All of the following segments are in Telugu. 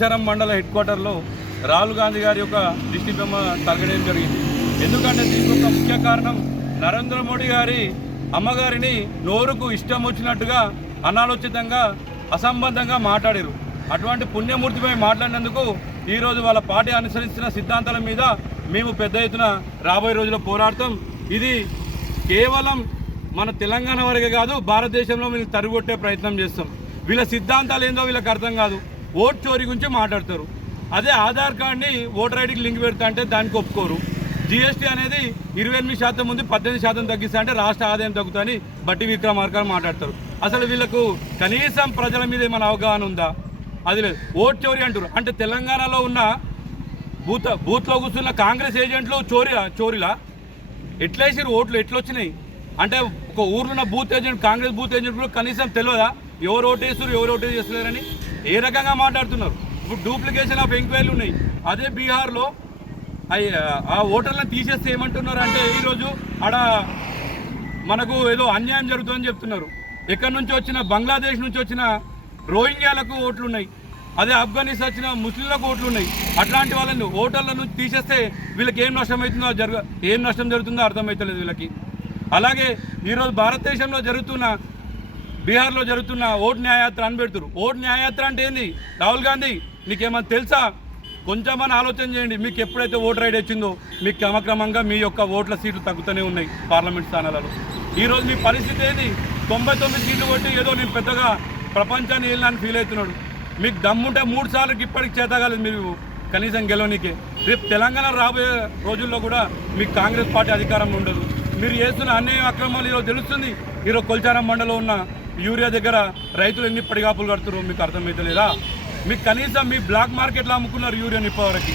చరం మండల హెడ్ క్వార్టర్లో రాహుల్ గాంధీ గారి యొక్క దిష్టి బొమ్మ తగలడం జరిగింది. ఎందుకంటే దీనికి ఒక ముఖ్య కారణం నరేంద్ర మోడీ గారి అమ్మగారిని నోరుకు ఇష్టం వచ్చినట్టుగా అనాలోచితంగా అసంబద్ధంగా మాట్లాడారు. అటువంటి పుణ్యమూర్తిపై మాట్లాడినందుకు ఈరోజు వాళ్ళ పార్టీ అనుసరిస్తున్న సిద్ధాంతాల మీద మేము పెద్ద ఎత్తున రాబోయే రోజుల్లో పోరాడతాం. ఇది కేవలం మన తెలంగాణ వరకే కాదు, భారతదేశంలో వీళ్ళు తరుగొట్టే ప్రయత్నం చేస్తాం. వీళ్ళ సిద్ధాంతాలు ఏందో వీళ్ళకి అర్థం కాదు. ఓట్ చోరీ గురించి మాట్లాడతారు. అదే ఆధార్ కార్డ్ని ఓటర్ ఐడికి లింక్ పెడతా అంటే దానికి ఒప్పుకోరు. జీఎస్టీ అనేది 28% ఉంది, 18% తగ్గిస్తా అంటే రాష్ట్ర ఆదాయం తగ్గుతుందని బట్టి విక్రమార్క మాట్లాడతారు. అసలు వీళ్ళకు కనీసం ప్రజల మీద ఏమైనా అవగాహన ఉందా? అది లేదు. ఓట్ చోరీ అంటారు. అంటే తెలంగాణలో ఉన్న బూత్లో కూర్చున్న కాంగ్రెస్ ఏజెంట్లు చోరీలా ఎట్లేసారు? ఓట్లు ఎట్లొచ్చినాయి అంటే ఒక ఊర్లో ఉన్న booth agent, Congress booth agent కూడా కనీసం తెలియదా ఎవరు ఓటేస్తారు ఎవరు ఓటే చేస్తలేరని? ఏ రకంగా మాట్లాడుతున్నారు? ఇప్పుడు డూప్లికేషన్ ఆఫ్ ఎంక్వైరీలు ఉన్నాయి. అదే బీహార్లో ఆ ఓటర్లను తీసేస్తే ఏమంటున్నారు అంటే ఈరోజు ఆడ మనకు ఏదో అన్యాయం జరుగుతుందని చెప్తున్నారు. ఎక్కడి నుంచి వచ్చిన బంగ్లాదేశ్ నుంచి వచ్చిన రోహింగ్యాలకు ఓట్లు ఉన్నాయి. అదే ఆఫ్ఘనిస్తాన్ వచ్చిన ముస్లింలకు ఓట్లు ఉన్నాయి. అట్లాంటి వాళ్ళని ఓటర్ల నుంచి తీసేస్తే వీళ్ళకి ఏం నష్టం అవుతుందో ఏం నష్టం జరుగుతుందో అర్థమవుతలేదు వీళ్ళకి. అలాగే ఈరోజు భారతదేశంలో జరుగుతున్న బీహార్లో జరుగుతున్న ఓటు న్యాయయాత్ర అని పెడుతున్నారు. ఓటు న్యాయయాత్ర అంటే ఏంది? రాహుల్ గాంధీ నీకేమన్నా తెలుసా? కొంచెమని ఆలోచన చేయండి. మీకు ఎప్పుడైతే ఓటర్ ఐడి వచ్చిందో మీకు క్రమక్రమంగా మీ యొక్క ఓట్ల సీట్లు తగ్గుతూనే ఉన్నాయి పార్లమెంట్ స్థానాలలో. ఈరోజు మీ పరిస్థితి ఏంది? 99 సీట్లు కొట్టి ఏదో నేను పెద్దగా ప్రపంచాన్ని వెళ్ళాలని ఫీల్ అవుతున్నాడు. మీకు దమ్ముంటే 3 సార్లు ఇప్పటికి చేతగాలేదు మీరు కనీసం గెలవనీకే. రేపు తెలంగాణ రాబోయే రోజుల్లో కూడా మీకు కాంగ్రెస్ పార్టీ అధికారంలో ఉండదు. మీరు చేస్తున్న అన్యాయ అక్రమాలు ఈరోజు తెలుస్తుంది. ఈరోజు కొల్చారం మండలంలో ఉన్న యూరియా దగ్గర రైతులు ఎన్ని పడిగాపులు కడుతున్నారో మీకు అర్థమవుతలేదా? మీకు కనీసం మీ బ్లాక్ మార్కెట్లో అమ్ముకున్నారు యూరియాని ఇప్పటివరకు.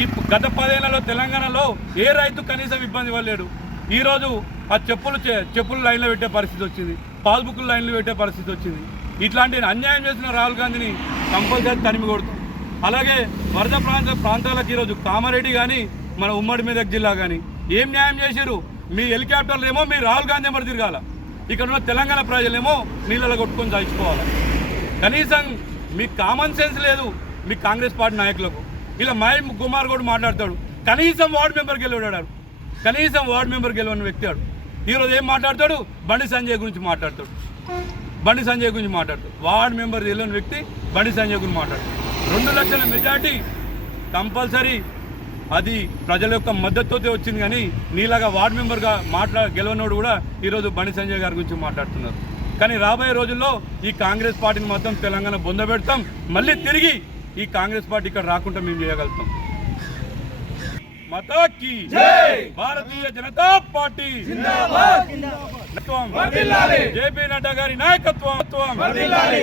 ఈ గత 10 ఏళ్లలో తెలంగాణలో ఏ రైతు కనీసం ఇబ్బంది పడలేడు. ఈరోజు ఆ చెప్పులు లైన్లో పెట్టే పరిస్థితి వచ్చింది, పాస్బుక్లు లైన్లో పెట్టే పరిస్థితి వచ్చింది. ఇట్లాంటి అన్యాయం చేసిన రాహుల్ గాంధీని కంపల్సరీ తరిమి కొడుతుంది. అలాగే వరద ప్రాంతాలకు ఈరోజు కామారెడ్డి కానీ మన ఉమ్మడి మెదక్ జిల్లా కానీ ఏం న్యాయం చేశారు? మీ హెలికాప్టర్లు ఏమో మీ రాహుల్ గాంధీ మరి తిరగాల, ఇక్కడ ఉన్న తెలంగాణ ప్రజలేమో నీళ్ళలో కొట్టుకొని దాచుకోవాలి. కనీసం మీకు కామన్ సెన్స్ లేదు మీ కాంగ్రెస్ పార్టీ నాయకులకు. ఇలా మహేష్ కుమార్ కూడా మాట్లాడతాడు, కనీసం వార్డు మెంబర్ గెలవడాడు. కనీసం వార్డు మెంబర్ గెలవని వ్యక్తి ఆడు. ఈరోజు ఏం మాట్లాడతాడు? బండి సంజయ్ గురించి మాట్లాడతాడు. వార్డు మెంబర్ గెలవని వ్యక్తి బండి సంజయ్ గురించి మాట్లాడతాడు. 2 లక్షల మెజార్టీ కంపల్సరీ అది ప్రజల యొక్క మద్దతుతో వచ్చింది. కానీ నీలాగా వార్డు మెంబర్గా గెలవనోడు కూడా ఈరోజు బండి సంజయ్ గారి గురించి మాట్లాడుతున్నారు. కానీ రాబోయే రోజుల్లో ఈ కాంగ్రెస్ పార్టీని మొత్తం తెలంగాణ బొందబెడతాం. మళ్ళీ తిరిగి ఈ కాంగ్రెస్ పార్టీ ఇక్కడ రాకుండా మేము చేయగలుగుతాం. మాతాకి భారతీయ జనతా పార్టీ జేపీ నడ్డా గారి నాయకత్వం.